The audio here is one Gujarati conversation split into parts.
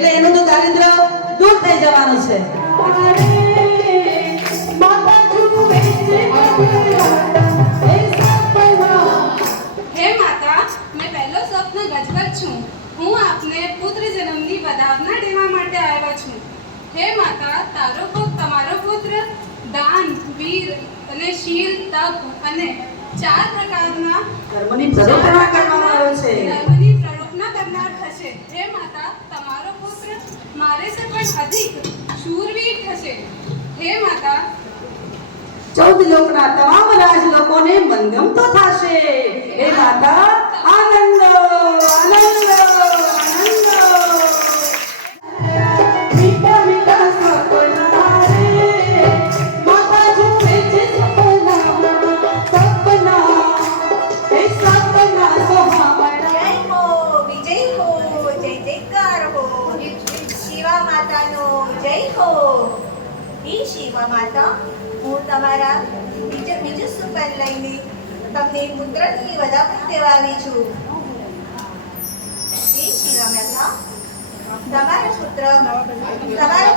એટલે એનું તો દારિદ્ર્ય દૂર થઈ જવાનું છે. હે માતા, મેં પહેલો સ્વપ્ન ગજગજ છું. હું આપને પુત્ર જન્મની વધાવના દેવા માટે આવ્યો છું. હે માતા, તારો તમારો પુત્ર દાન, વીર અને શીલ, તપ અને 4 પ્રકારના ધર્મની પ્રરોપણા કરવામાં આવે છે. ધર્મની પ્રરોપણા કરનાર થશે. હે માતા, તમારો પુત્ર મારે સે પણ અધિક શૂરવીર થશે. હે માતા, 14 લોકના તમામ રાજ લોકોને મનગમ તો થશે. હે માતા, આનંદ આનંદ આનંદ. મીઠા મીઠા સપના રે માતા જુએ છે સપના સપના હે સપના સોહામણા. જય હો, વિજય હો, જય જયકાર હો. શિવા માતાનો જય હો. હે શિવા માતા, હું તમારા બીજું સુકન લઈને તમને પુત્રની વધામણી દેવા આવી છું. હે શિવા માતા, તમારો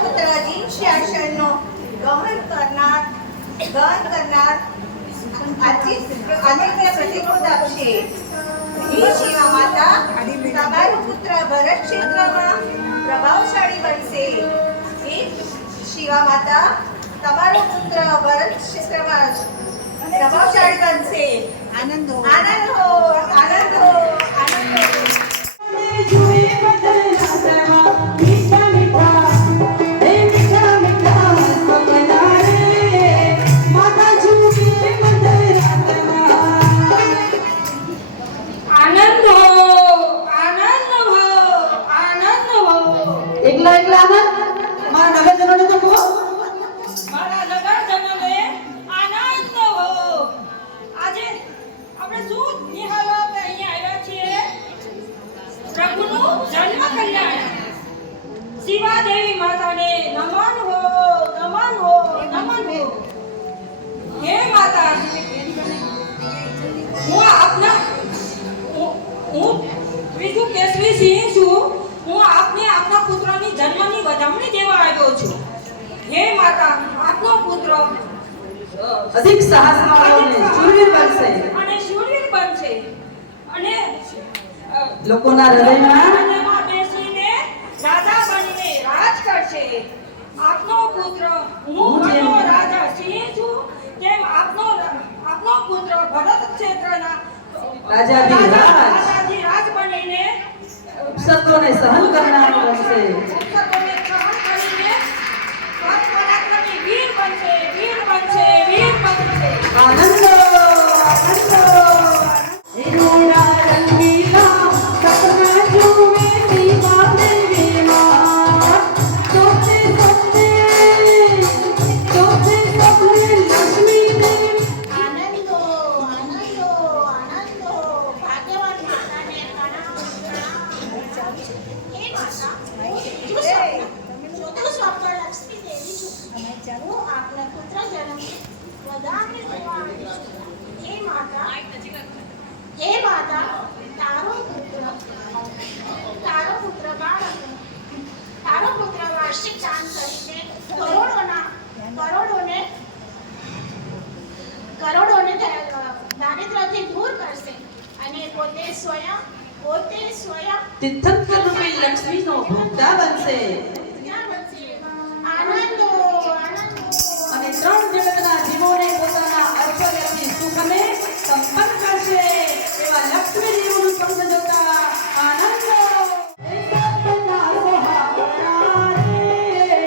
પુત્ર જીન શાસનનો ગહન કરનાર આદિત્ય પ્રતિરોધ આપશે. હે શિવા માતા, તમારો પુત્ર ભરત ક્ષેત્રમાં પ્રભાવશાળી બનશે. હે શિવા માતા, તમારો પુત્ર ભરત ક્ષેત્રમાં પ્રભાવશાળી બનશે. આનંદ હો, આનંદ હો, આનંદ હો, આનંદ હો. જુએ બદલા મીઠા મીઠા હે મીઠા મીઠા સપના રે માતા જુએ બદલા. આનંદ હો, આનંદ હો, આનંદ હો. એકલા એકલા આનંદ મારા નગરજનોને તો કહો. મારા નગરજનોને આનંદ હો. આજે આપણે શું નિહાળવા આપણે અહીંયા આવ્યા છીએ? પ્રભુનું જન્મ કલ્યાણ. શિવા દેવી માતાને નમન હો, નમન હો, નમન હો. હે માતા, હું ત્રીજું કેસરી સિંહ છું. હું આપને આપના પુત્રની જન્મની વધામણી દેવા આવ્યો છું. હે માતા, આપનો પુત્ર અધિક સાહસવાળો ને શૂરવીર બનશે. અને શૂરવીર બનશે અને લોકોના હૃદયમાં હૃદયમાં બેસીને રાજા બનીને રાજ કરશે. આપનો પુત્ર હું બનો રાજા સિંહ છું, તેમ આપનો પુત્ર ભરત ક્ષેત્રના રાજાધિરાજ બનીને શત્રુઓને સહન કરનારો બનશે. શત્રુઓને સહન કરીને પરાક્રમી વીર બનશે, વીર બનશે, વીર બનશે. આનંદ આનંદ. હે રોડા રંગીલા સપના જુએ શિવા દેવી માં. સોતે સોતે લક્ષ્મી દેવી. આનંદો, આનંદો, આનંદો. ભાગ્યવાન માતાને પ્રણામ. હે માતા, ચોથું સ્વપ્ન લક્ષ્મી દેવી છું. હું આપને પુત્ર જન્મની વધામણી દેવા આવી છું. હે માતા, તારો પુત્ર વાર્ષિક દાન કરીને કરોડોને દારિદ્ર્યથી દૂર કરશે અને પોતે સ્વયં તીર્થંકર રૂપી લક્ષ્મીનો ભોગતા બનશે. આનંદો, આનંદો. અને 3 જગતના જીવોને પોતાના ઐશ્વર્યથી સુખને સંપન્ન કરશે. એવા લક્ષ્મી દેવનું સ્વપ્ન જોતા આનંદ. હે સપના સોહામણા રે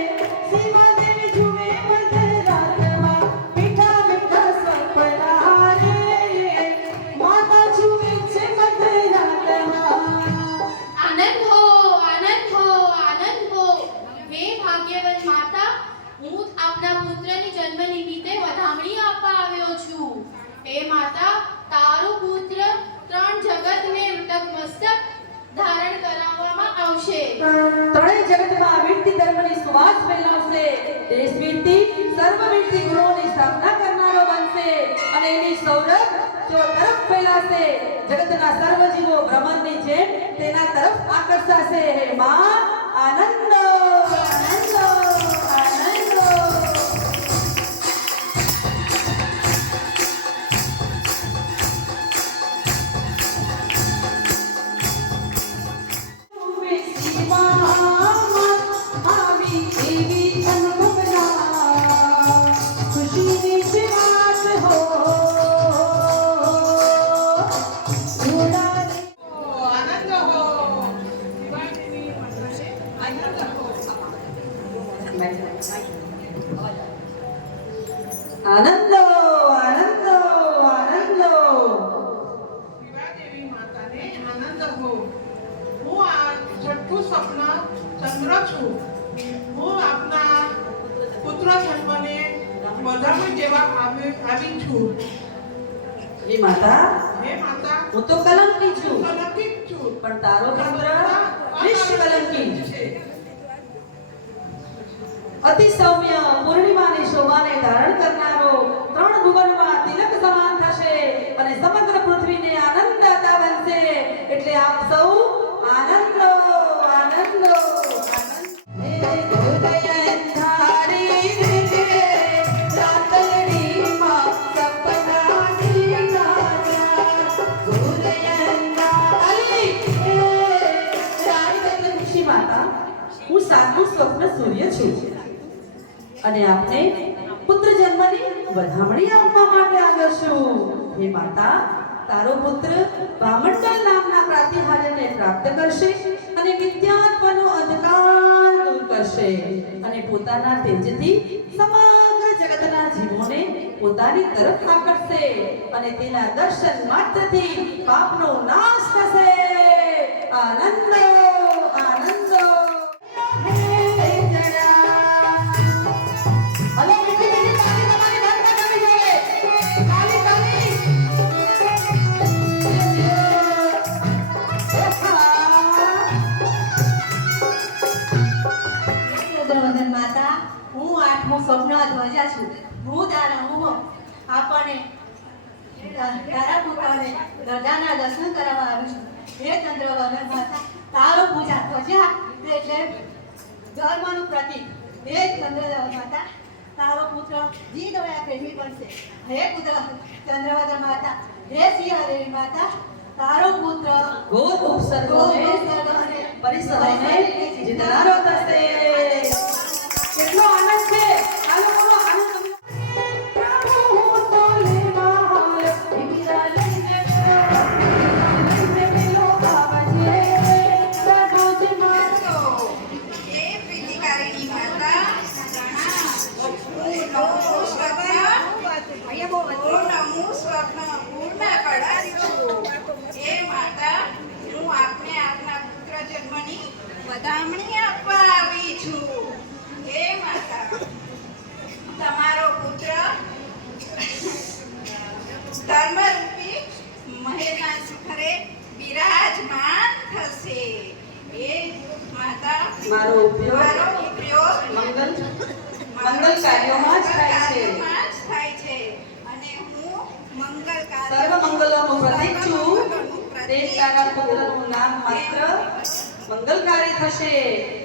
શિવા દેવી જુએ મધરાતમાં. મીઠા મીઠા સપના રે માતા જુએ છે મધરાતમાં. આનંદ હો, આનંદ હો, આનંદ હો. હે ભાગ્યવાન માતા, હું આપના પુત્રની જન્મ નિમિત્તે વધામણી આપવા આવ્યો છું. હે માતા, તારો પુત્ર 3 જગતને નતમસ્તક ધારણ કરાવવામાં આવશે. 3 જગતમાં વીરતી ધર્મની સુવાસ ફેલાવશે. દેશ વીરતી સર્વ વીરતી ગુણોની સ્થાપના કરનારો બનશે અને એની સૌરભ જો તરફ ફેલાશે. જગતના સર્વ જીવો બ્રહ્માંડની જેમ તેના તરફ આકર્ષાશે. હે માં આનંદ આનંદ આનંદ આનંદ આનંદ આનંદ દેવી માતાને આનંદ હો. હું આ છઠ્ઠું સપના ચંદ્ર છું. હું આપના પુત્ર જન્મને વધામણી દેવા આવી છું. હે માતા, હે માતા, હું તો કલંકી છું, કલંકિત છું. પણ તારો પુત્ર નિષ્કલંકી છે. અતિ સૌમ્ય પૂર્ણિમાની શોભાને ધારણ કરનારો ત્રણ ભુવનમાં તિલક સમાન થશે અને સમગ્ર પૃથ્વીને આનંદ દાતા બનશે. એટલે આપ સૌ આનંદ આનંદ હું સાતમું સ્વપ્ન સૂર્ય છું અને આપને પુત્ર જન્મની વધામણી આપવા માટે આવ્યો છું. હે માતા, તારો પુત્ર વામંડલ નામના પ્રાતિહાર્યને પ્રાપ્ત કરશે અને વિદ્યાત્મનો અંધકાર દૂર કરશે અને પોતાના તેજથી સમગ્ર જગતના જીવોને પોતાની તરફ આકર્ષશે અને તેના દર્શન માત્રથી પાપનો નાશ થશે. આનંદ આનંદ ચંદ્રવદન માતા, હું આઠમું સ્વપ્ન ધ્વજા છું. હું આપણને તારા પુત્રને રજાના દર્શન કરાવવા આવી છું. હે ચંદ્રવદન માતા, તારો પૂજા ધ્વજા એટલે ધર્મનું પ્રતીક. હે ચંદ્રવદન માતા, તારો પુત્ર જી દયા પ્રેમી બનશે. હે પુત્ર ચંદ્રવદન માતા, હે સિંહદેવી માતા, તારો પુત્ર ઘોર ઉપસર્ગોને પરિસરોને જીતનારો થશે. કેટલો આનંદ છે! હાલો બોલો આનંદ. હે પ્રીતિકારિણી માતા, હું સ્વપ્ન પૂર્ણ કળા છું. હે માતા, હું આપને આપના પુત્ર જન્મની વધામણી આપવા આવી છું. હે માતા, તમારો પુત્ર ધર્મરૂપી મહેલના શિખરે બિરાજમાન થશે. હે માતા, મારો ઉપયોગ મંગલ કાર્યોમાં જ થાય છે. થાય છે અને હું મંગલ સર્વ મંગલોનું પ્રતીક છું. તે તારા પુત્રનું નામ માત્ર મંગલકારી થશે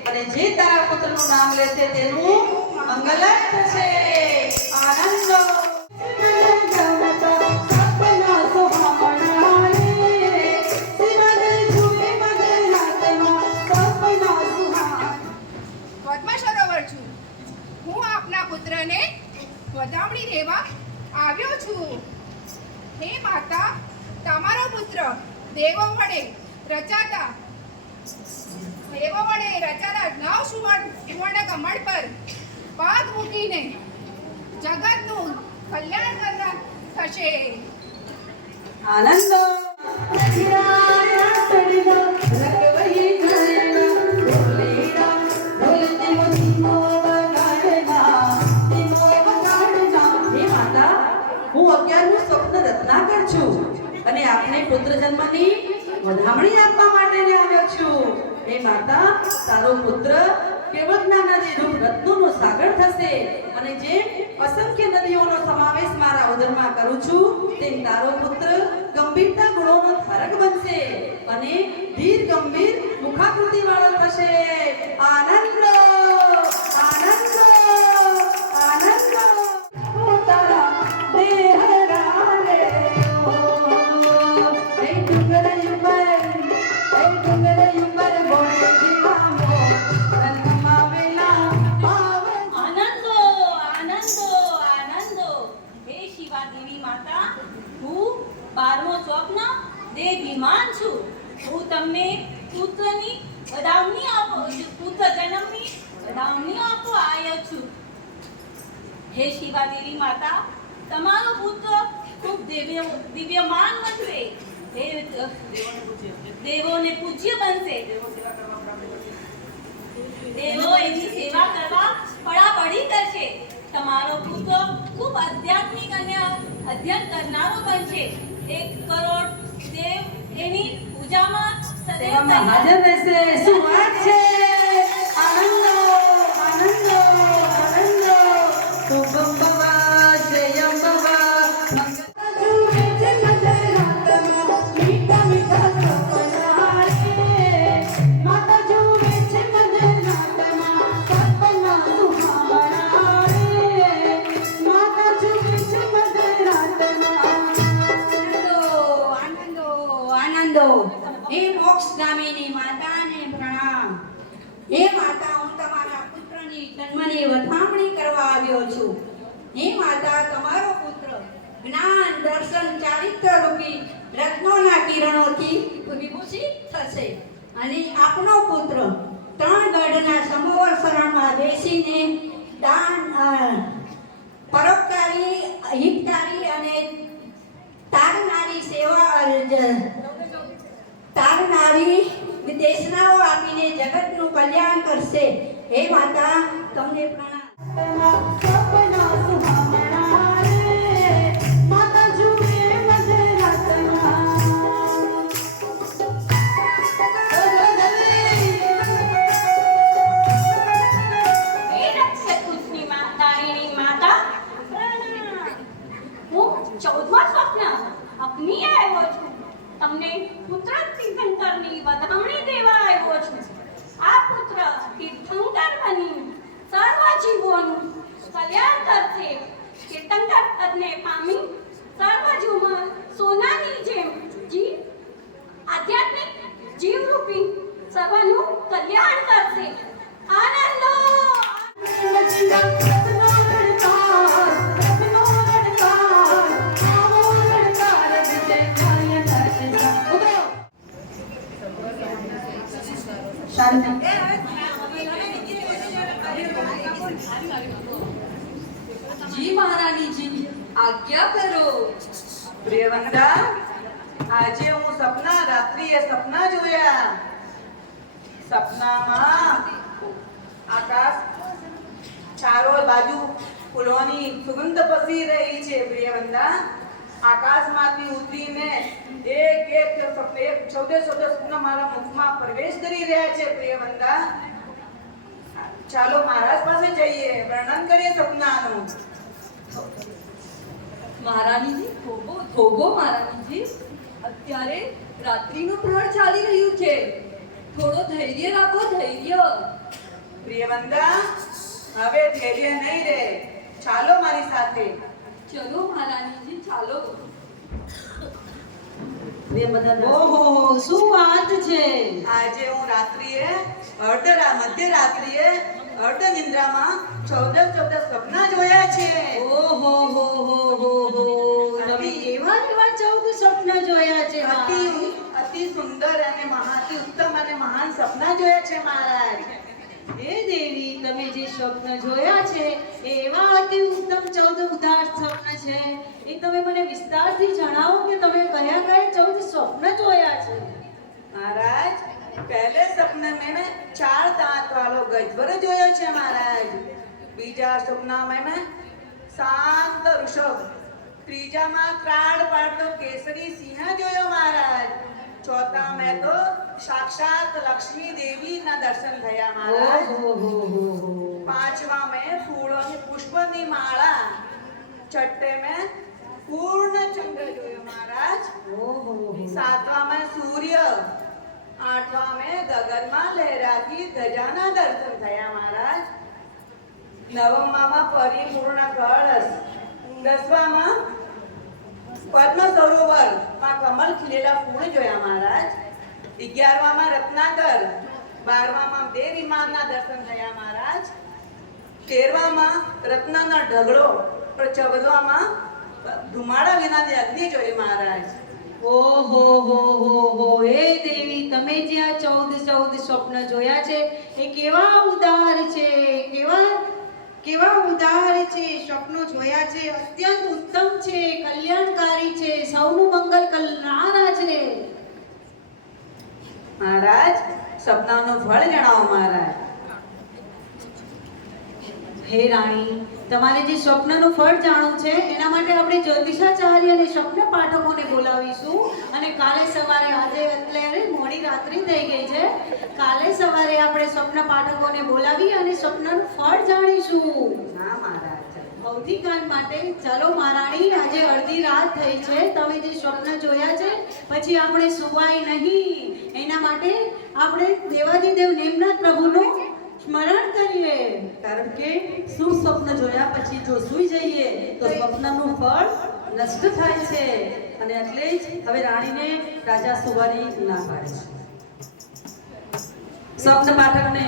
અને જે તારા પુત્રનું નામ લેશે તેનું મંગલ જ થશે. આનંદ પદ્મ સરોવર છું. હું આપના પુત્રને વધામણી દેવા આવ્યો છું. હે માતા, તમારો પુત્ર દેવો વડે રચાતા નવ સુવર્ણ કમળ પર પગ મૂકીને જગતનું કલ્યાણ કરનાર થશે. આનંદ હું 11મું સ્વપ્ન રત્નાકર છું અને આપને પુત્ર જન્મની વધામણી આપવા માટે આવ્યો છું. હે માતા, તારો પુત્ર કેવળ જ્ઞાનાદી રૂપ રત્નોનો સાગર થશે અને જેમ અસંખ્ય નદીઓનો સમાવેશ મારા ઉદરમાં કરું છું તેમ તારો પુત્ર ગંભીરતા ગુણોનો ફરક બનશે અને ધીર ગંભીર મુખાકૃતિ વાળો થશે. આનંદ આનંદ આનંદ તારા દેહ રાને એ ડુંગર ઉપર બોલે જીવામો રંગમાં વેલા આવે. આનંદો આનંદો આનંદો. હે શિવા દેવી માતા, હું 12મો સ્વપ્ન દેવીમાન છું. હું તમને પુત્રની વધામણી આપું છું, પુત્ર જન્મની વધામણી આપવા આવ્યો છું. હે શિવા દેવી માતા, તમારો પુત્ર ખૂબ દિવ્યમાન બનશે, દેવોને પૂજ્ય બનશે. દેવો એની સેવા કરવા પડાપડી કરશે. તમારો પુત્ર ખૂબ આધ્યાત્મિક અને અધ્યયન કરનારો બનશે. 1 કરોડ દેવ એની પૂજામાં સદૈવ સેવામાં તૈયાર. હાજર રહેશે. શું વાત છે! આનંદો આનંદો આનંદો શુભમ ભવ શ્રેયમ ભવ મીઠા મીઠા સપના રે માતા જુએ છે મધરાતમાં સપના સુહામણા રે માતા જુએ છે મધરાતમાં. આનંદો આનંદો. હે મોક્ષગામિની માતાને પ્રણામ. હે માતા, હું તમારા પુત્રની જન્મની વધામણી કરવા આવ્યો છું. હે માતા, તમારો પુત્ર જ્ઞાન દર્શન ચારિત્ર રૂપી રત્નોના કિરણોથી વિભૂષિત થશે અને આપનો પુત્ર 3 ગઢના સમોવર શરણમાં બેસીને દાન પરોપકારી હિતકારી અને તારનારી દેશનાઓ આપીને જગતનું કલ્યાણ કરશે. હે માતા, તમને પ્રણામ. સપના સુહામણા રે માતા જુએ મધરાતમાં. હે રક્ષકુંજની તારીણી માતા, પ્રણામ. હું 14મા સ્વપ્ન અગ્નિ આવ્યો છું. તમને પુત્ર તીર્થંકરની વધામણી દેવા આવ્યો છું. આ પુત્ર તીર્થંકર બની સર્વ જીવોનું કલ્યાણ કરશે. તીર્થંકર પદને પામી સર્વ જીવમાં સોનાની જેમ આધ્યાત્મિક જીવરૂપી સર્વનું કલ્યાણ કરશે. આનંદો જી મહારાણીજી, આજ્ઞા કરો. પ્રિયવંદા, આજે હું રાત્રિએ સપના જોયા. સપનામાં આકાશ ચારો બાજુ ફૂલોની સુગંધ પસરી રહી છે. પ્રિયવંદા, આકાશમાંથી ઉતરીને એક 14 સપના મારા મુખમાં પ્રવેશ કરી રહ્યા છે. પ્રિયવંદા, ચાલો મહારાજ પાસે જઈએ, વર્ણન કરીએ સપનાનું. મહારાણીજી, થોભો મહારાણીજી, અત્યારે રાત્રિનું પ્રહર ચાલી રહ્યું છે. થોડો ધૈર્ય રાખો, ધૈર્ય. પ્રિયવંદા, હવે ધૈર્ય નહીં રહે. ચાલો મારી સાથે. ચલો મહારાણીજી, ચાલો. ઓહો, શું વાત છે! આજે હું મધ્યરાત્રિએ અર્ધ નિંદ્રામાં 14 સપના જોયા છે. ઓહો હો હો હો હો. તમે એવા 14 સ્વપ્ન જોયા છે. અતિ સુંદર અને અતિ ઉત્તમ અને મહાન સપના જોયા છે મહારાજ. હે દેવી, તમે જે સ્વપ્ન જોયા છે એવા અતિ ઉત્તમ 14 ઉદાર સ્વપ્ન છે. એ તમે મને વિસ્તારથી જણાવો કે તમે કયા 14 સ્વપ્ન જોયા છે. महाराज, पहले सपने में मैं 4 दांत वालों गजबर जोयो छे महाराज. बीजा सपना में मैं शांत ऋषभ, ત્રીજા માં ત્રાડ પાડતો કેસરી સિંહ જોયો મહારાજ. ચોથા में तो साक्षात लक्ष्मी देवी ना दर्शन થયા મહારાજ. પાંચવા में फूलों की पुष्प की माला. छठे में પૂર્ણ ચંદ્ર જોયો મહારાજ. ઓહો સાતવામાં સૂર્ય, આઠવામાં ગગનમાં લહેરાતી ધજાના દર્શન થયા મહારાજ. નવમામાં પરિપૂર્ણ કળશ, દસવામાં પદ્મ સરોવરમાં કમળ ખીલેલા ફૂલ જોયા મહારાજ. 11વામાં રત્નાકર, 12માં બે વિમાનના દર્શન થયા મહારાજ. 13માં રત્નનો ઢગલો, 14વામાં ધુમાડા વિનાની અગ્નિ જોઈ મહારાજ. ઓહો હો હો હે દેવી, તમે જે આ 14 સ્વપ્ન જોયા છે એ કેવા ઉદાર છે, કેવા ઉદાર છે. સ્વપ્નો જોયા છે અત્યંત ઉત્તમ છે, કલ્યાણકારી છે, સૌનું મંગલ કરનારા છે. મહારાજ સપનાનું ફળ જણાવો મહારાજ. હે રાણી, તમારે જે સ્વપ્નનું ફળ જાણવું છે એના માટે આપણે જ્યોતિષાચાર્ય અને સ્વપ્ન પાઠકોને બોલાવીશું. અને કાલે સવારે, આજે એટલે મોડી રાત્રિ થઈ ગઈ છે, કાલે સવારે આપણે સ્વપ્ન પાઠકોને બોલાવી અને સ્વપ્નનું ફળ જાણીશું. હા મહારાજ. અવધિકાન માટે ચાલો મહારાણી, આજે અડધી રાત થઈ છે, તમે જે સ્વપ્ન જોયા છે પછી આપણે સુવાય નહીં, એના માટે આપણે દેવાધિદેવ નેમનાથ પ્રભુનું સ્મરણ કરીએ. કારણ કે શુભ સ્વપ્ન જોયા પછી જો સૂઈ જઈએ તો સ્વપ્નનું ફળ નષ્ટ થાય છે, અને એટલે જ હવે રાણીને રાજા સુવાની ના પાડે છે. સ્વપ્ન પાઠકને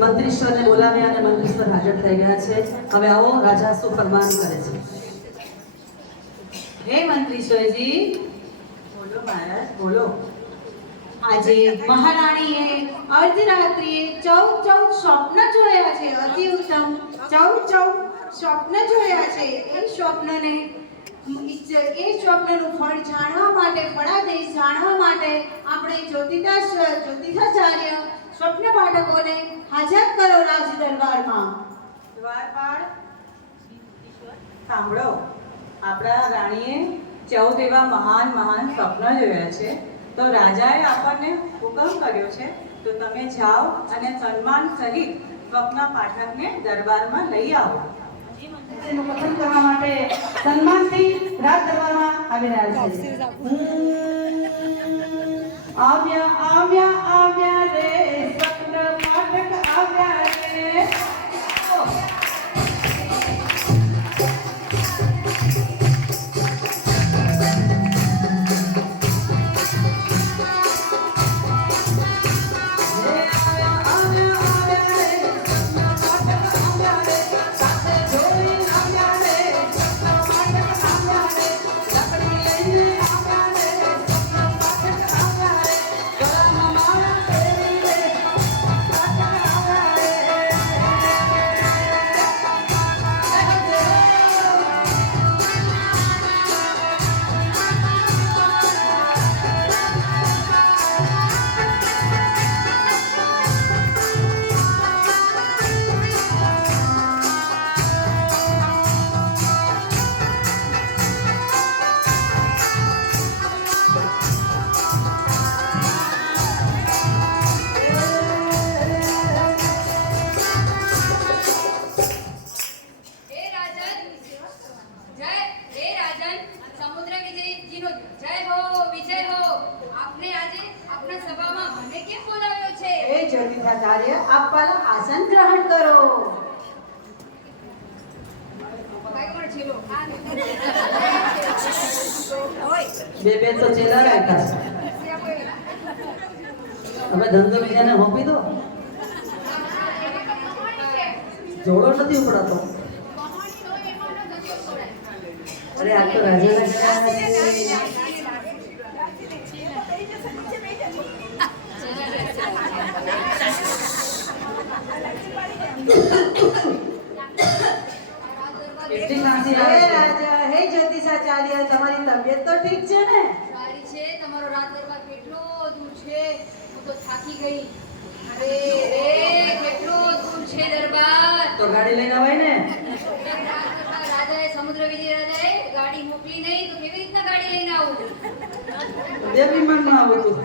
મંત્રીશ્વરને બોલાવ્યા અને મંત્રીશ્વર હાજર થઈ ગયા છે. હવે આવો, રાજા શું ફરમાન કરે છે. હે મંત્રીશ્વરજી, બોલો મહારાજ બોલો. આજે મહારાણીએ અર્ધરાત્રિએ 14 સ્વપ્ન જોયા છે, અતિ ઉત્તમ 14 સ્વપ્ન જોયા છે. એ સ્વપ્નનું ફળ જાણવા માટે, ફળાદેશ જાણવા માટે આપણે જ્યોતિષાચાર્ય સ્વપ્ન પાઠકોને હાજર કરો રાજ દરબારમાં. દ્વારપાળ સાંભળો, આપણા રાણીએ 14 એવા મહાન સ્વપ્ન જોયા છે, તો રાજાએ આપણને હુકમ કર્યો છે તો તમે જાઓ અને સન્માન સહિત સ્વપ્ન પાઠકને દરબારમાં લઈ આવો. તેનું કથન કરવા માટે સન્માનથી રાજ દરબારમાં આવી રહ્યા છે. આવ્યા રે સ્વપ્ન પાઠક આવ્યા રે. જ્યોતિષાચાર્ય, આપ પહેલા આસન ગ્રહણ કરો. બે તો ચેલા રાખ્યા છે. હવે ધંધો બીજાને હોપી દો. જોડો નથી ઉપડાતો. અરે આ તો રાજાના હે જ્યોતિષાચાર્ય, તમારી તબિયત તો ઠીક છે ને? સારી છે. તમારો રાજ દરબાર કેટલો દૂર છે, હું તો થાકી ગઈ. અરે રે, કેટલો દૂર છે દરબાર. તો ગાડી લઈને આવાય ને. રાજાએ, સમુદ્ર વિજય રાજાએ ગાડી મોકલી નહીં તો કેવી રીતના ગાડી લઈને આવું? બે વિમાનમાં આવું છું.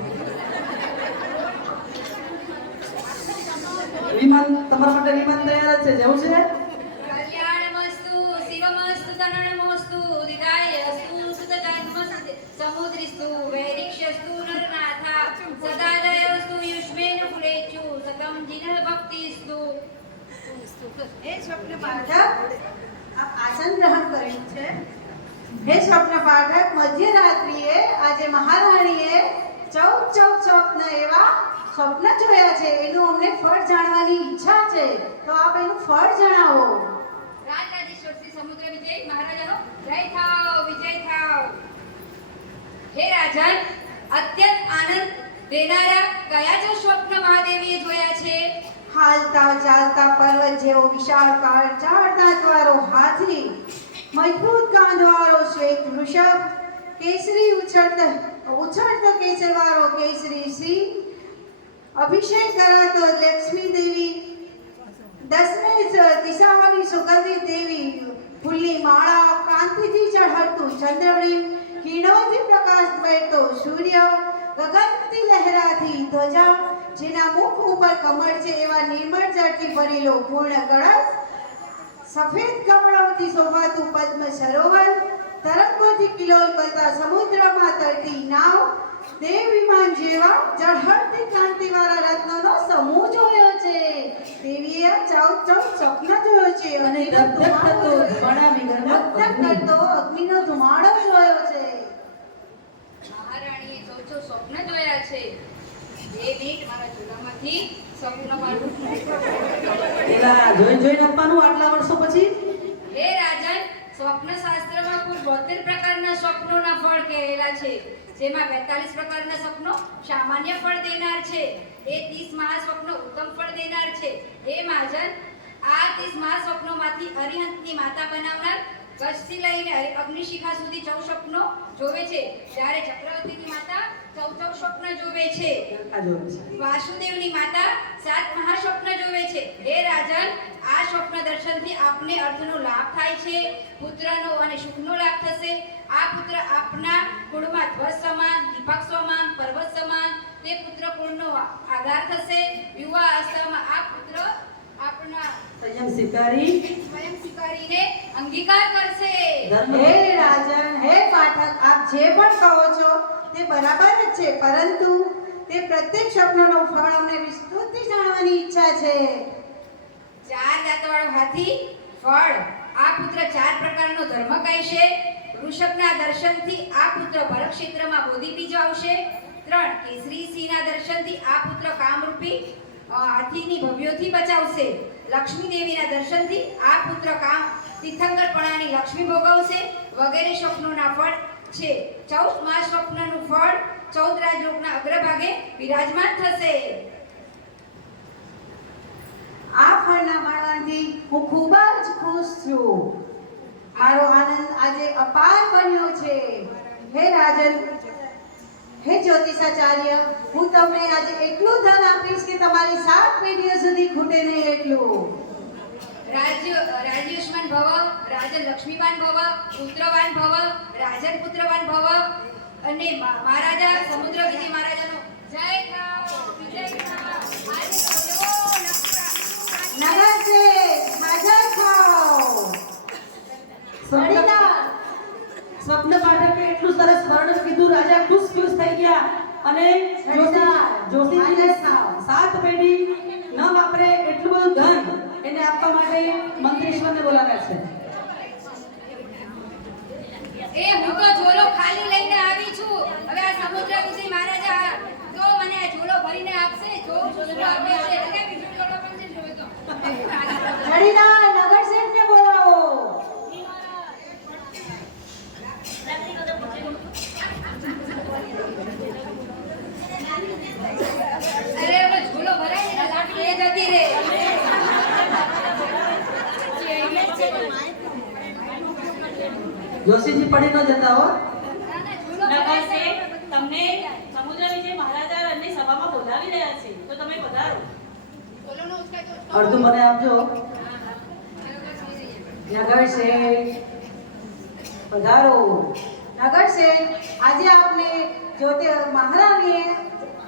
વિમાન તમારા માટે વિમાન તૈયાર જ છે. જવું છે? કલ્યાણમસ્તુ, શિવમસ્તુ, હે સ્વપ્ન પાઠક, આપ આસન ગ્રહણ કર્યું છે. હે સ્વપ્ન પાઠક, મધ્યરાત્રિએ આજે મહારાણીએ 14 સ્વપ્ન એવા સ્વપ્ન જોયા છે. એનું અમને ફળ જાણવાની ઈચ્છા છે, તો આપ એનું ફળ જણાવો. રાજરાજેશ્વર શ્રી સમુદ્ર વિજય મહારાજાનો જય થાવ, વિજય થાવ. હે રાજન, અત્યંત આનંદ દેનારા કયા જો સ્વપ્ન મહાદેવીએ જોયા છે? હાલતા ચાલતા પર્વત જેવો વિશાળકાય 4 દાંતવાળો હાથી, મજબૂત કાંધવાળો શ્વેત વૃષભ, કેસરી ઉછળતો કેસરવાળો કેસરી સિંહ, અભિષેક કરાતો લક્ષ્મી દેવી, 10 દિશાઓની સુગંધિત દેવી, ફૂલની માળા, કાંતિથી ઝળહળતું ચંદ્રમણી, કિરણોથી પ્રકાશ વહેતો સૂર્ય, ગગનથી લહેરાતી ધ્વજા, જેના મુખ ઉપર કમળ છે એવા નિર્મળ જળથી ભરેલો પૂર્ણ કળશ, સફેદ કમળોથી શોભાતું પદ્મ સરોવર, તરંગોથી કિલોલ કરતા સમુદ્રમાં તરતી નાવ, દેવ વિમાન જેવા ઝળહળતી કાંતિવાળા રત્નોનો સમૂહ જોયો છે. દેવીએ 14 સ્વપ્ન જોયો છે અને ધગધગ થતો અગ્નિનો ધુમાડો જોયો છે. મહારાણીએ 14 સ્વપ્ન જોયા છે. 2 મિનિટ મારા ઝૂલામાંથી સ્વપ્નમાં પેલા જોઈને આપવાનું આટલા વર્ષો પછી. હે રાજન, સ્વપ્ન શાસ્ત્રમાં કુલ 72 પ્રકારના સ્વપ્નોના ફળ કહેલા છે, જેમાં 42 પ્રકારના સ્વપ્નો સામાન્ય ફળ દેનાર છે. એ 30 મહાસ્વપ્નો ઉત્તમ ફળ દેનાર છે. હે મહાજન, આ 30 મહાસ્વપ્નોમાંથી અરિહંતની માતા બનાવનાર કચ્છથી લઈને અગ્નિશિખા સુધી 14 સ્વપ્નો જોવે છે, જ્યારે ચક્રવર્તીની માતા 14 સ્વપ્ન જોવે છે. વાસુદેવની માતા 7 મહાસ્વપ્ન જોવે છે. હે રાજન, આ સ્વપ્ન દર્શનથી આપને અર્થનો લાભ થાય છે, પુત્રનો અને સુખનો લાભ થશે. આ પુત્ર આપના કુળમાં ધ્વજ સમાન, દીપક સમાન, પર્વત સમાન, તે પુત્ર કુળનો આધાર થશે. યુવા અવસ્થામાં આ પુત્ર આપના સંયમ સ્વીકારીને અંગીકાર કરશે. હે રાજન, હે પાઠક, આપ જે પણ કહો છો તે બરાબર જ છે, પરંતુ તે પ્રત્યેક સ્વપ્નનો ફળ અમને વિસ્તૃતથી જાણવાની ઈચ્છા છે. 4 દાંતવાળો હાથી ફળ. આ પુત્ર 4 પ્રકારનો ધર્મ કહેશે. વૃષભના દર્શનથી આ પુત્ર ભરત ક્ષેત્રમાં બોધિ બીજ આવશે. 3 કેસરી સિંહના દર્શનથી આ પુત્ર કામરૂપી હાથીની ભવ્યોથી બચાવશે. લક્ષ્મી દેવીના દર્શનથી આ પુત્ર કામ તીર્થંકરપણાની લક્ષ્મી ભોગવશે. વગેરે સ્વપ્નોના ફળ છે. 14 મહાસ્વપ્નનું ફળ 14 રાજલોકના અગ્રભાગે વિરાજમાન થશે. આ ફળના મળવાથી હું ખૂબ જ ખુશ છું. મારો આનંદ આજે અપાર બન્યો છે. હે રાજન, હે જ્યોતિષાચાર્ય, હું તમને આજે એટલું ધન આપીશ કે તમારી 7 પેઢીઓ સુધી ખૂટે નહીં એટલું. રાજ્યુષ્માન ભવ, રાજન લક્ષ્મીવાન ભવ, પુત્રવાન ભવ, રાજન પુત્રવાન ભવ અને મહારાજા સમુદ્ર વિજય મહારાજાનો જય થાવ, વિજય થાવ. આજે બોલો નગર છે હાજર થાઓ. સ્વપ્ન પાઠકે એટલું સરસ વર્ણન કીધું, રાજા ખુશ થઈ ગયા અને જોશીજીને 7 પેઢી ન વાપરે એટલું બધું ધન એને આપવા માટે મંત્રીશ્વરને બોલાવ્યા છે. એ હું તો ઝોલો ખાલી લઈને આવી છું. હવે આ સમુદ્ર વિજય મહારાજા જો મને આ ઝોલો ભરીને આપશે, જો ઝોલો આપે છે એટલે બીજો ઝોલો પણ છે જોવે તો. જડીના નગર શેઠને બોલાવો. અરે હવે ઝોલો ભરાય ને લાકડી એ જતી રહે. જોશીજી પડી ન જતા હો. તમને સમુદ્ર વિજય મહારાજા અને સભામાં બોલાવી રહ્યા છે, તો તમે પધારો. અડધું મને આપજો. નગર શેઠ પધારો. નગર શેઠ, આજે આપને મહારાણીએ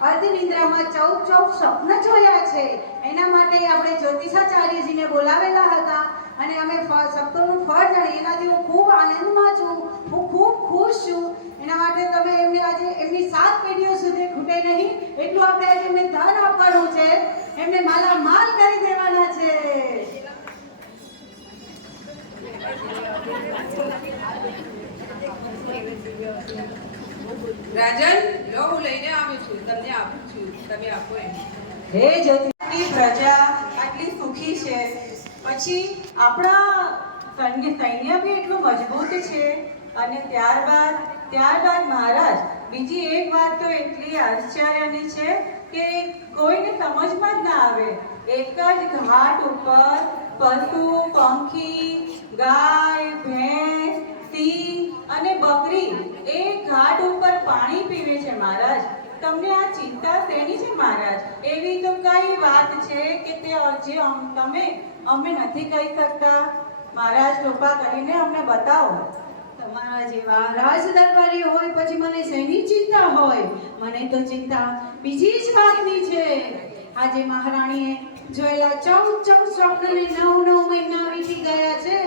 અર્ધનિદ્રામાં 14 સ્વપ્ન જોયા છે. એના માટે આપણે જ્યોતિષાચાર્યજીને બોલાવેલા હતા અને અમે સપ્તમનું ફળ જાણી. એનાથી હું ખૂબ આનંદમાં છું, હું ખૂબ ખુશ છું. એના માટે તમે એમને આજે એમની 7 પેઢીઓ સુધી ખૂટે નહીં એટલું આપણે આજે એમને ધન આપવાનું છે, એમને માલામાલ કરી દેવાના છે. રાજન લો હું લઈને આવ્યો છું, તમને આપું છું, તમે આપો એમ. હે જતી પ્રજા આટલી સુખી છે, પછી આપણા સૈન્ય બી એટલું મજબૂત છે, અને ત્યારબાદ મહારાજ બીજી એક વાત તો એટલી આશ્ચર્યની છે કે કોઈને સમજમાં જ ના આવે. એક જ ઘાટ ઉપર પશુ પંખી, ગાય, ભેંસ, સિંહ અને બકરી એક ઘાટ ઉપર પાણી પીવે છે મહારાજ. તમને આ ચિંતા શેની છે મહારાજ? એવી તો કઈ વાત છે કે તે જે તમે અમને નથી કહી શકતા? મહારાજ કૃપા કરીને અમને બતાવો. તમારા જેવા રાજ દરબારી હોય પછી મને શેની ચિંતા હોય? મને તો ચિંતા બીજી જ વાતની છે. આજે મહારાણીએ જોયેલા 14 સ્વપ્નને 9 મહિના વીતી ગયા છે,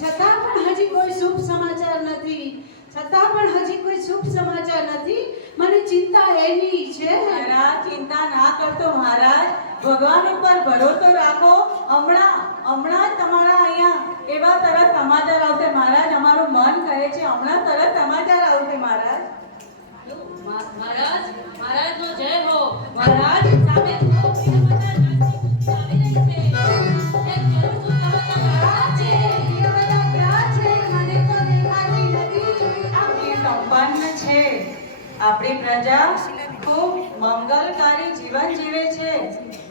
છતાં પણ હજી કોઈ શુભ સમાચાર નથી. મને ચિંતા એવી છે. મહારાજ ચિંતા ના કરતો મહારાજ, ભગવાન ઉપર ભરોસો રાખો. હમણાં જ તમારા અહીંયા એવા તરત સમાચાર આવશે મહારાજ. અમારું મન કહે છે હમણાં તરત સમાચાર આવશે મહારાજ. મહારાજનો જય હો. મહારાજ સામે ખૂબ સમાચાર આવી રહી છે. એક જરૂર સમાચાર છે. એ બધા ક્યાં છે? મને તો દેખાતી નથી. આપણી સંપન્ન છે. આપણી પ્રજા ખૂબ મંગલકારી જીવન જીવે છે.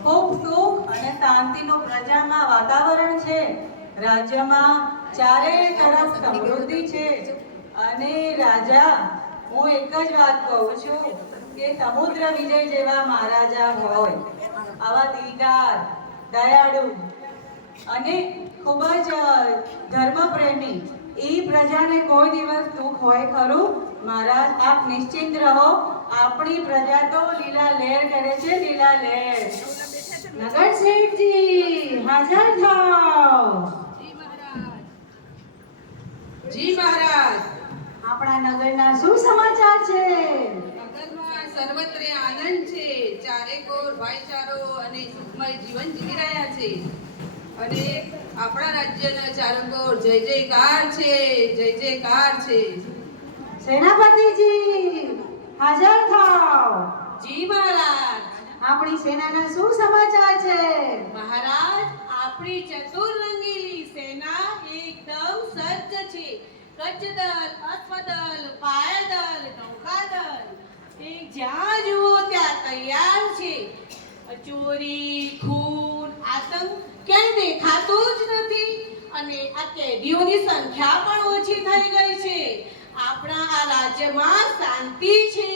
ખૂબ સુખ અને શાંતિનું પ્રજામાં વાતાવરણ છે. રાજ્યમાં ચારે તરફ સમૃદ્ધિ છે. અને રાજા, હું એક જ વાત કહું છું કે સમુદ્ર વિજય જેવા મહારાજા હોય, આવા દિલદાર, દયાળુ અને ખૂબ જ ધર્મપ્રેમી, એ પ્રજાને કોઈ દિવસ દુઃખ હોય ખરું? મહારાજ આપ નિશ્ચિંત રહો. આપણી પ્રજા તો લીલા લહેર કરે છે, લીલા લહેર. નગર શેઠજી હાજર થાઓ. જી મહારાજ. આપણા નગરના શું સમાચાર છે? નગરમાં સર્વત્ર આનંદ છે. ચારેકોર ભાઈચારો અને સુખમય જીવન જીવી રહ્યા છે. અને આપણા રાજ્યના ચારેકોર જય જયકાર છે, જય જયકાર છે. સેનાપતિજી હાજર થાઓ. જી મહારાજ. આપણી સેનાના શું સમાચાર છે? મહારાજ, આપણી ચતુરંગીલી સેના એકદમ સજ્જ છે. કચ્છ દળ, અશ્વદળ, પાયદળ, નૌકાદળ એ જ્યાં જુઓ ત્યાં તૈયાર છે. ચોરી, ખૂન, આતંક ક્યાંય દેખાતું જ નથી. અને આ કેદીઓની સંખ્યા પણ ઓછી થઈ ગઈ છે. આપણા આ રાજ્યમાં શાંતિ છે.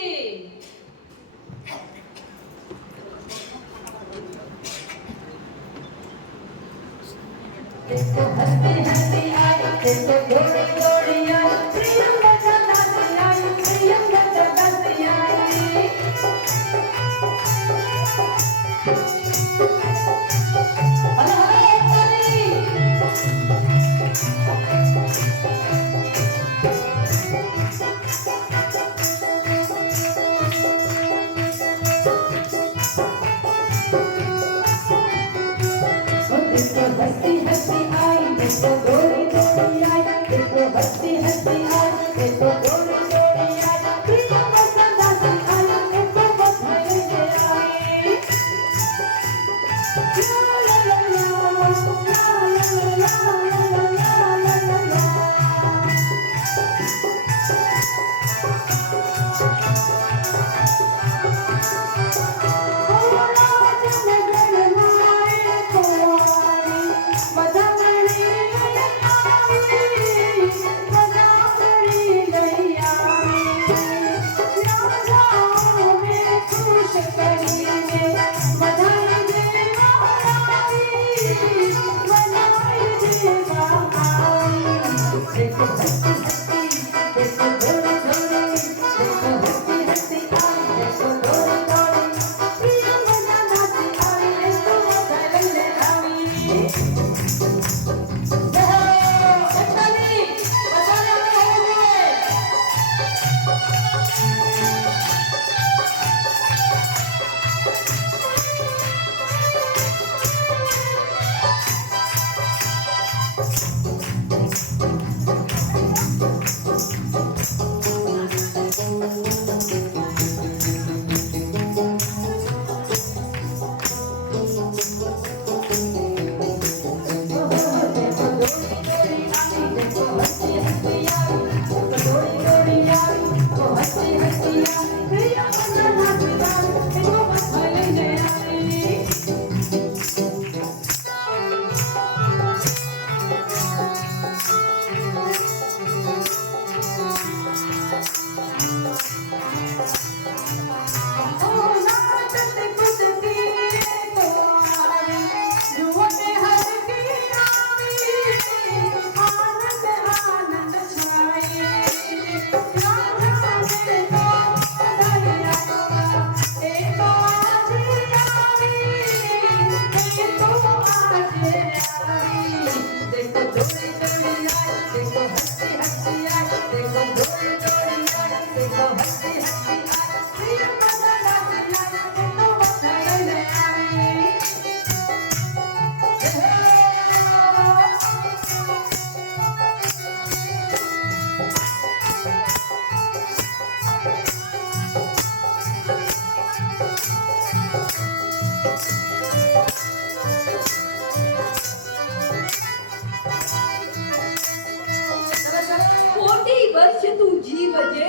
વજે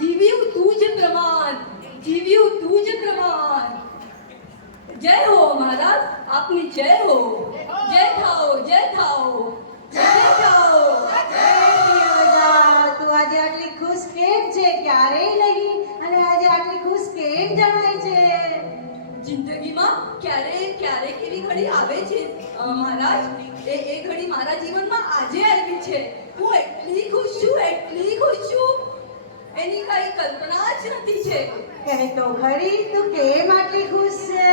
જીવ્યું તું જ પ્રમાણ, જીવ્યું તું જ પ્રમાણ. જય હો મહારાજ, આપની જય હો. જય થાઓ, જય થાઓ, જય થાઓ. તું આજે આટલી ખુશ કેમ છે? ક્યારેય નહીં અને આજે આટલી ખુશ કેમ જણાય છે? જિંદગીમાં ક્યારેક ક્યારેક એવી ઘડી આવે છે મહારાજ, એ ઘડી મારા જીવનમાં આજે આવી છે. હું એટલી ખુશ છું, એટલી ખુશ છું, એની કઈ કલ્પના જ નથી છે. કહે તો ખરી તું કેમ આટલી ખુશ છે?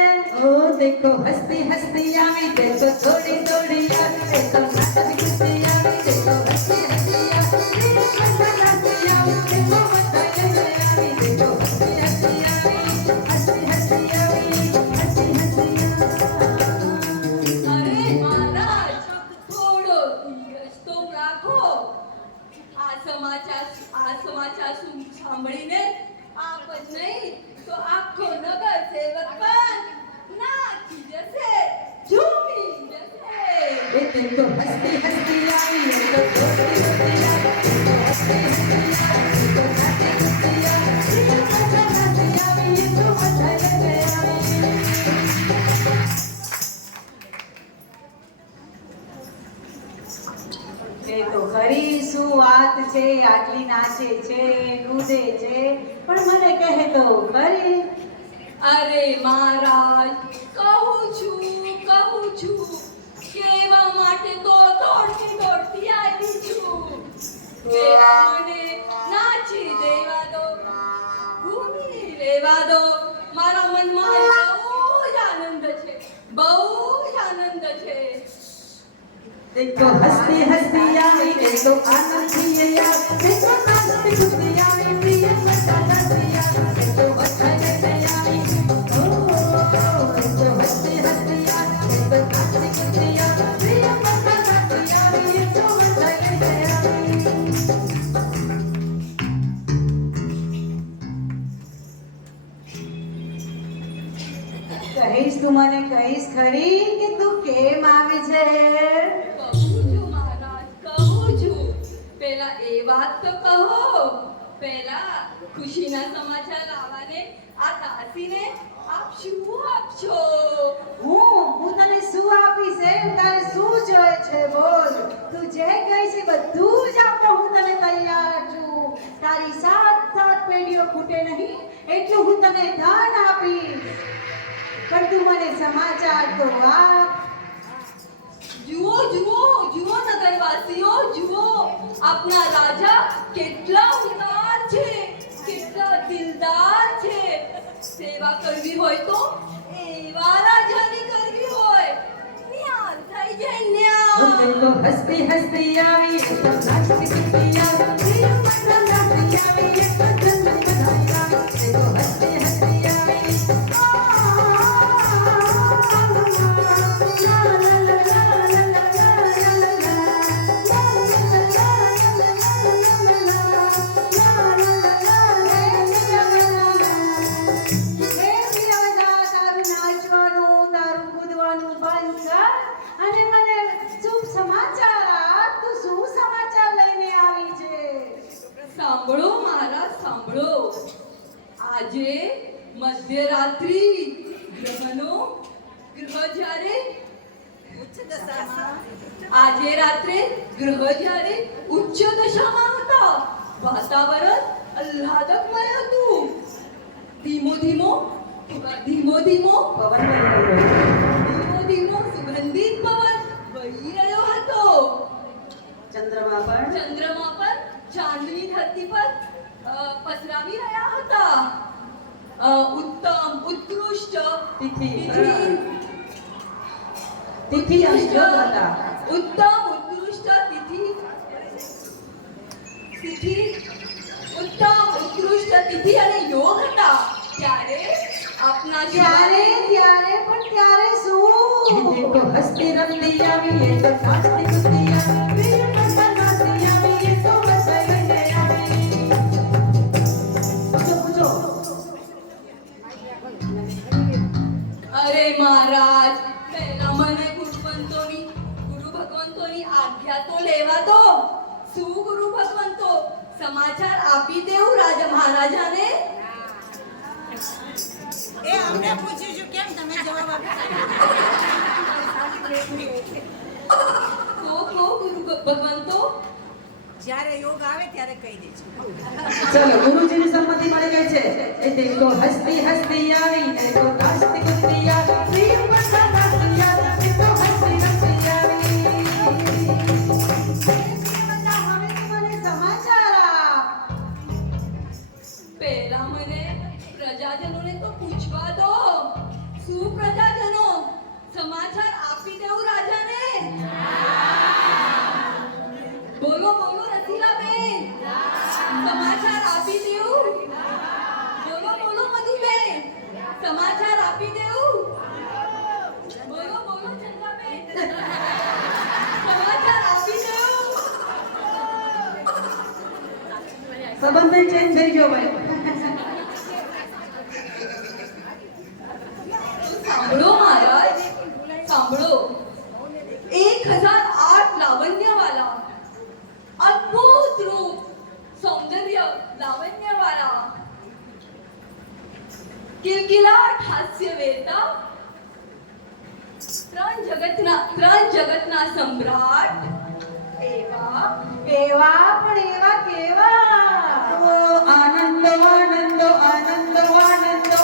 ओ देखो हंसती हंसती आवी देखो थोड़ी थोड़ी आवी देखो नाचती खुशी आवी देखो हंसती हंसती आवी देखो नाचती आवी देखो बताए आवी देखो हंसती हंसती आवी हंसती हंसती आवी हंसती हंसती અરે મહારાજ, થોડો ધીરજ તો રાખો. આ સમાચાર સાંભળીને આપ જ નહીં તો આખો નગર સેવક પણ નાચી જશે, ઝૂમી જશે. ये देखो हंसती हंसती आवी देखो थोड़ी थोड़ी आवी देखो हंसती हंसती आवी देखो नाचती खुशी आवी देखो नाचती आवी देखो बताए आवी એ તો ખરી શું વાત છે, આટલી નાચે છે, કૂદે છે, પણ મને કહે તો ખરી. અરે મહારાજ, કહું છું કેવા માટે તો દોડતી દોડતી આવી છું. કેવા મને નાચી દેવા દો, ઘૂમી લેવા દો. મારા મનમાં બહુ જ આનંદ છે, બહુ જ આનંદ છે. देखो हंसती हंसती आवी देखो आनंद थी आवी देखो नाचती खुशी आवी प्रिय सदा नाचती आवी देखो बताए आवी ओ देखो हंसती हंसती आवी देखो नाचती खुशी आवी प्रिय सदा नाचती आवी देखो बताए आवी કહીશ તું મને કહીશ ખરી કે તું કેમ આવે છે? કહું છું મહારાજ, કહું છું. પેલા એ વાત તો કહો. પેલા ખુશીના સમાચાર લાવવાને આ દાસીને આપ શું આપશો? હું તને શું આપીશ એમ? તારે શું જોઈએ છે બોલ. તું જે કહીશ એ બધું જ આપવા હું તને તૈયાર છું. તારી 7 પેઢીઓ ખૂટે નહીં એટલું હું તને દાન આપીશ, પણ તું મને સમાચાર તો આપ. જુઓ નગરવાસીઓ, જુઓ આપના રાજા કેટલા ઉદાર છે, કેટલા દિલદાર છે. સેવા કરવી હોય તો એવા રાજાની કરવી હોય. ન્યાર થઈ જાય, ન્યાર. देखो हंसती हंसती आवी देखो नाचती खुशी आवी प्रिय सदा नाचती आवी देखो जन्म बधाई आवी देखो हंसती हंसती आवी સાંભળો મહારાજ, સાંભળો. આજે મધ્યરાત્રિ આજે રાત્રે ગ્રહ જ્યારે ઉચ્ચ દશામાં હતા, વાતાવરણ આહ્લાદકમય હતું. ધીમો ધીમો સુગંધિત પવન વહી રહ્યો હતો. चंद्रमा पर ચાંદની ધરતી પર પસરાવી રહ્યા હતા. ઉત્તમ ઉત્કૃષ્ટ तिथि અને યોગ હતા. ઉત્તમ ઉત્કૃષ્ટ તિથિ અને યોગ હતા. ત્યારે આપના ત્યારે શું? देखो हंसती रमती आवी ये तो नाचती खुशी आवी प्रिय सदा नाचती आवी ये तो बताए आवी पूछो અરે મહારાજ, પહેલા મને ગુરુ ભગવંતોની આજ્ઞા તો લેવા દો. શું ગુરુ ભગવંતો, સમાચાર આપી દેવું રાજા મહારાજાને. એ અમને પૂછ્યું છું કેમ તમે જવાબ કો ગુરુ ભગવંતો. જ્યારે યોગ આવે ત્યારે કહી દેજો. ચલો ગુરુજીની સંમતિ મળી ગઈ છે. એ દેખો હસતી હસતી આવી એ તો નાચતી કૂદતી આવી પ્રેમ બધા નાચતી આવી એ તો હસતી હસતી આવી. પહેલા મને પ્રજાજનોને તો પૂછવા દો. શું પ્રજાજનો? સમાચાર આપી દેવું રાજાને. બોલો બોલો રસીલાબેન, સમાચાર આપી દેવું. બોલો બોલો મધુબેન, સમાચાર આપી દેવું. બોલો બોલો ચંદ્રાબેન, સમાચાર આપી દેવું. સંબંધ ચેન્જ થઈ ગયો ભાઈ. સાંભળો મહારાજ, સાંભળો. 1008 લાવણ્યવાળા, અદ્ભુત રૂપ, સૌંદર્ય લાવણ્યવાળા, કિલકિલાટ હાસ્ય વેતા, ત્રણ જગતના સમ્રાટ, એવા પણ એવા કેવા? આનંદ આનંદ આનંદ આનંદ આનંદ આનંદ આનંદ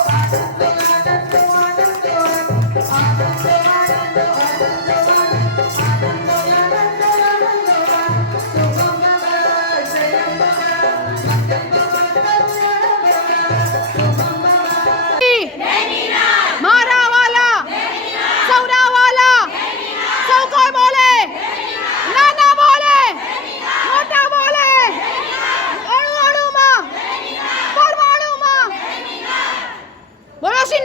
મારા વાલા સૌરા વાલા સૌ કોઈ બોલે નાના બોલે મોટા બોલે અણુ અણુમાં પરમાણુમાં બોલો શ્રી